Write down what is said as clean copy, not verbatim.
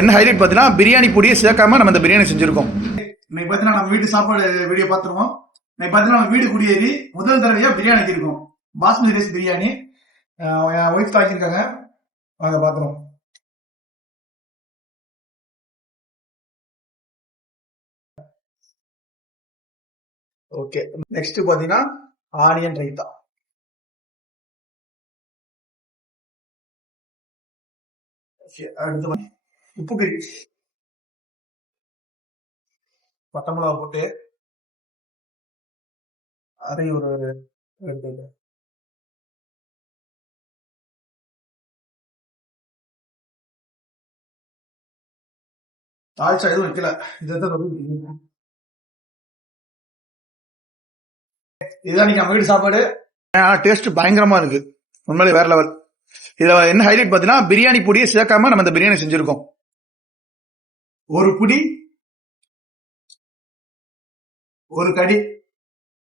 என்ன ஹைலைட் பார்த்தீங்கன்னா பிரியாணி பொடியை சேர்க்காம நம்ம இந்த பிரியாணி செஞ்சிருக்கோம். இன்னைக்கு பார்த்தீங்கன்னா நம்ம வீட்டு சாப்பாடு வீடியோ பார்த்துருவோம். இன்னைக்கு பார்த்தீங்கன்னா நம்ம வீடு குடியேறி முதல் தடவையா பிரியாணி இருக்கும். பாஸ்மதி ரைஸ் பிரியாணி என் ஒய்ஃப் தாக்கியிருக்காங்க. வாங்க பார்த்துருவோம். ஓகே, நெக்ஸ்ட் பார்த்தீங்கன்னா ஆனியன் ரைத்தா. அடுத்து உப்பு கறி, பட்டை மிளகா போட்டு அதை ஒரு தாழ்ச்சா எதுவும் வைக்கல. இதுதான் நீங்க வீடு சாப்பாடு. டேஸ்ட் பயங்கரமா இருக்கு, உண்மையிலே வேற லெவல். இதுல என்ன ஹைலைட் பார்த்தீங்கன்னா பிரியாணி பொடியை சேர்க்காம நம்ம இந்த பிரியாணி செஞ்சிருக்கோம். ஒரு புடி, ஒரு கடி,